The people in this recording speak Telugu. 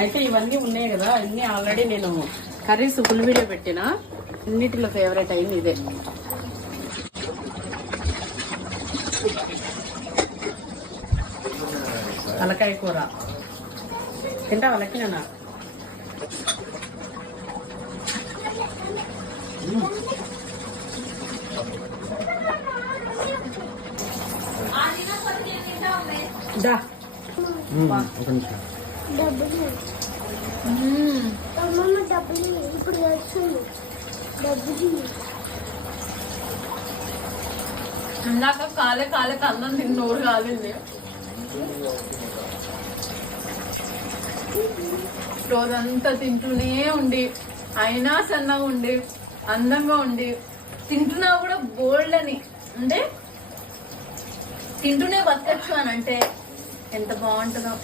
అయితే ఇవన్నీ ఉన్నాయి కదా, అన్నీ ఆల్రెడీ నేను కర్రీస్ ఫుల్ వీడియో పెట్టిన. అన్నిటిలో ఫేవరెట్ అయింది ఇదే. తలకాయ కూర తింటా వాళ్ళకి నాన్న. ఇందాక కాలే అన్నం తిన్న నోరు కాలింది. రోజంతా తింటూనే ఉండి, అయినా సన్నగా ఉండి, అందంగా ఉండి, తింటున్నా కూడా బోల్డ్ అని అంటే తింటూనే బతకచ్చు అని అంటే ఎంత బాగుంటుందో.